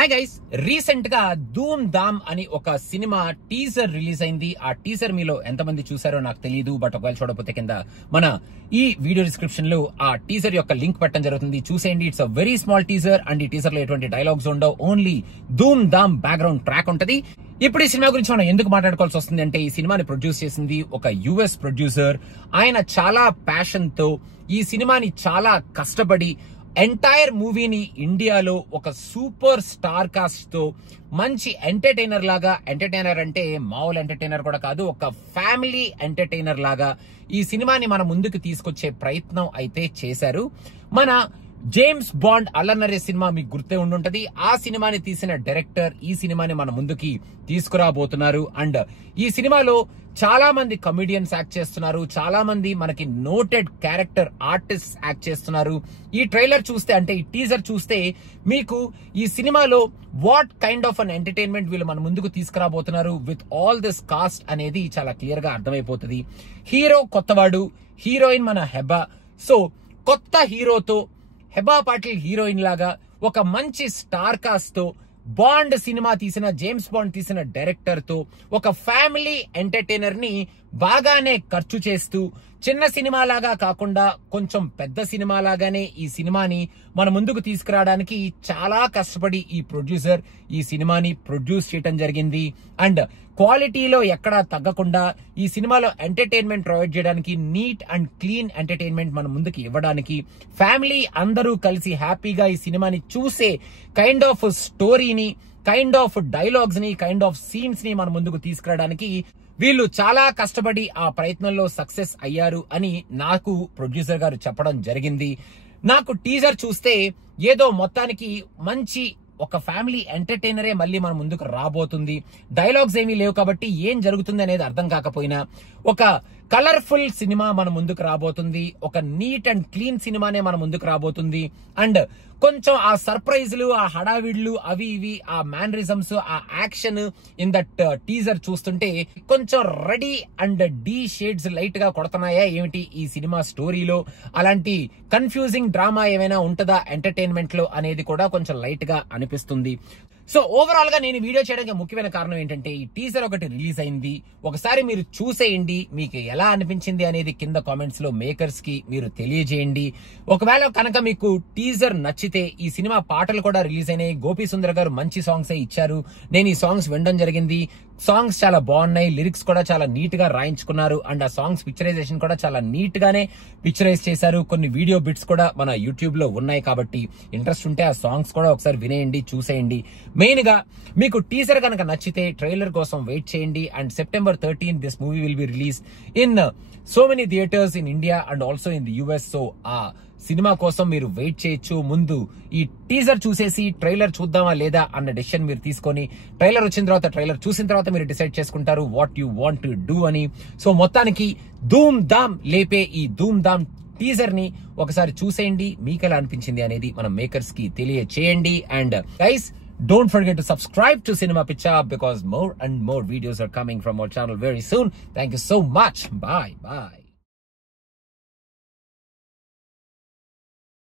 Hi guys, recent గా ధూమ్ ధామ్ అని ఒక సినిమా టీజర్ రిలీజ్ అయింది. ఆ టీజర్ మీలో ఎంతమంది చూసారో నాకు తెలియదు, బట్ ఒకవేళ చూడకపోతే కింద మన ఈ వీడియో డిస్క్రిప్షన్ లో ఆ టీజర్ యొక్క లింక్ పెట్టడం జరుగుతుంది. చూసేయండి. It's a very small teaser and ఈ టీజర్ లో ఎటువంటి డైలాగ్స్ ఉండవు, ఓన్లీ ధూమ్ ధామ్ బ్యాక్గ్రౌండ్ ట్రాక్ ఉంటది. ఇప్పుడు ఈ సినిమా గురించి మనం ఎందుకు మాట్లాడుకోవాల్సి వస్తుంది అంటే, ఈ సినిమాని ప్రొడ్యూస్ చేసింది ఒక యుఎస్ ప్రొడ్యూసర్. ఆయన చాలా ప్యాషన్ తో ఈ సినిమాని చాలా కష్టపడి ఎంటైర్ మూవీని ఇండియాలో ఒక సూపర్ స్టార్ కాస్ట్ తో మంచి ఎంటర్టైనర్ లాగా, ఎంటర్టైనర్ అంటే మామూలు ఎంటర్టైనర్ కూడా కాదు, ఒక ఫ్యామిలీ ఎంటర్టైనర్ లాగా ఈ సినిమాని మన ముందుకు తీసుకొచ్చే ప్రయత్నం అయితే చేశారు. మన జేమ్స్ బాండ్ అల్లర్నరే సినిమా మీకు గుర్తే ఉండుంటది. ఆ సినిమాని తీసిన డైరెక్టర్ ఈ సినిమాని మన ముందుకి తీసుకురాబోతున్నారు. అండ్ ఈ సినిమాలో చాలా మంది కమెడియన్స్ యాక్ట్ చేస్తున్నారు, చాలా మంది మనకి నోటెడ్ క్యారెక్టర్ ఆర్టిస్ట్ యాక్ట్ చేస్తున్నారు. ఈ ట్రైలర్ చూస్తే, అంటే ఈ టీజర్ చూస్తే మీకు ఈ సినిమాలో what kind of an entertainment వీళ్ళు మన ముందుకు తీసుకురాబోతున్నారు విత్ ఆల్ దిస్ కాస్ట్ అనేది చాలా క్లియర్ గా అర్థమైపోతుంది. హీరో కొత్తవాడు, హీరోయిన్ మన హెబా. సో కొత్త హీరోతో హెబా పాటిల్ హీరోయిన్ లాగా ఒక మంచి స్టార్ కాస్ట్ తో బాండ్ సినిమా తీసిన, జేమ్స్ బాండ్ తీసిన డైరెక్టర్ తో ఒక ఫ్యామిలీ ఎంటర్టైనర్ ని బాగానే ఖర్చు చేస్తూ, చిన్న సినిమా లాగా కాకుండా కొంచెం పెద్ద సినిమా లాగానే ఈ సినిమాని మన ముందుకు తీసుకురావడానికి చాలా కష్టపడి ఈ ప్రొడ్యూసర్ ఈ సినిమాని ప్రొడ్యూస్ చేయడం జరిగింది. అండ్ క్వాలిటీలో ఎక్కడా తగ్గకుండా ఈ సినిమాలో ఎంటర్టైన్మెంట్ ప్రొవైడ్ చేయడానికి, నీట్ అండ్ క్లీన్ ఎంటర్టైన్మెంట్ మన ముందుకు ఇవ్వడానికి, ఫ్యామిలీ అందరూ కలిసి హ్యాపీగా ఈ సినిమాని చూసే కైండ్ ఆఫ్ స్టోరీని, కైండ్ ఆఫ్ డైలాగ్స్ ని, కైండ్ ఆఫ్ సీన్స్ ని మన ముందుకు తీసుకురావడానికి వీళ్ళు చాలా కష్టపడి ఆ ప్రయత్నంలో సక్సెస్ అయ్యారు అని నాకు ప్రొడ్యూసర్ గారు చెప్పడం జరిగింది. నాకు టీజర్ చూస్తే ఏదో మొత్తానికి మంచి ఒక ఫ్యామిలీ ఎంటర్టైనరే మళ్ళీ మన ముందుకు రాబోతుంది. డైలాగ్స్ ఏమీ లేవు కాబట్టి ఏం జరుగుతుంది అనేది అర్థం కాకపోయినా ఒక కలర్ఫుల్ సినిమా మన ముందుకు రాబోతుంది, ఒక నీట్ అండ్ క్లీన్ సినిమానే మన ముందుకు రాబోతుంది. అండ్ కొంచెం ఆ సర్ప్రైజ్లు, ఆ హడావిడ్లు, అవి ఇవి, ఆ మ్యానరిజమ్స్, ఆ యాక్షన్ ఇన్ దట్ టీజర్ చూస్తుంటే కొంచెం రెడీ అండ్ డీ షేడ్స్ లైట్ గా కొడుతున్నాయా ఏమిటి ఈ సినిమా స్టోరీలో, అలాంటి కన్ఫ్యూజింగ్ డ్రామా ఏమైనా ఉంటుందా ఎంటర్టైన్మెంట్ లో అనేది కూడా కొంచెం లైట్ గా అనిపిస్తుంది. సో ఓవరాల్ గా నేను వీడియో చేయడానికి ముఖ్యమైన కారణం ఏంటంటే, ఈ టీజర్ ఒకటి రిలీజ్ అయింది, ఒకసారి మీరు చూసేయండి. మీకు ఎలా అనిపించింది అనేది కింద కామెంట్స్ లో మేకర్స్ కి మీరు తెలియజేయండి. ఒకవేళ కనుక మీకు టీజర్ నచ్చితే ఈ సినిమా పాటలు కూడా రిలీజ్ అయినాయి. గోపి సుందర్ గారు మంచి సాంగ్స్ ఇచ్చారు. నేను ఈ సాంగ్స్ వినడం జరిగింది. సాంగ్స్ చాలా బాగున్నాయి, లిరిక్స్ కూడా చాలా నీట్ గా రాయించుకున్నారు. అండ్ ఆ సాంగ్స్ పిక్చరైజేషన్ కూడా చాలా నీట్ గానే పిక్చరైజ్ చేశారు. కొన్ని వీడియో బిట్స్ కూడా మన యూట్యూబ్ లో ఉన్నాయి కాబట్టి ఇంట్రెస్ట్ ఉంటే ఆ సాంగ్స్ కూడా ఒకసారి వినేయండి, చూసేయండి. మెయిన్ గా మీకు టీజర్ కనుక నచ్చితే ట్రైలర్ కోసం వెయిట్ చేయండి. And September 13th this movie will be release in so many theatres in India and also in the US. So ఆ సినిమా కోసం మీరు వెయిట్ చేయొచ్చు. ముందు ఈ టీజర్ చూసేసి ట్రైలర్ చూద్దామా లేదా అన్న డెసిషన్ మీరు తీసుకొని, ట్రైలర్ వచ్చిన తర్వాత, ట్రైలర్ చూసిన తర్వాత మీరు డిసైడ్ చేసుకుంటారు what you want to do అని. సో మొత్తానికి ధూమ్ ధామ్ లేపే ఈ ధూమ్ ధామ్ టీజర్ ని ఒకసారి చూసేయండి. మీకు ఎలా అనిపించింది అనేది మన మేకర్స్ కి తెలియచేయండి. And guys, don't forget to subscribe to Cinema Picha because more and more videos are coming from our channel very soon. Thank you so much. Bye.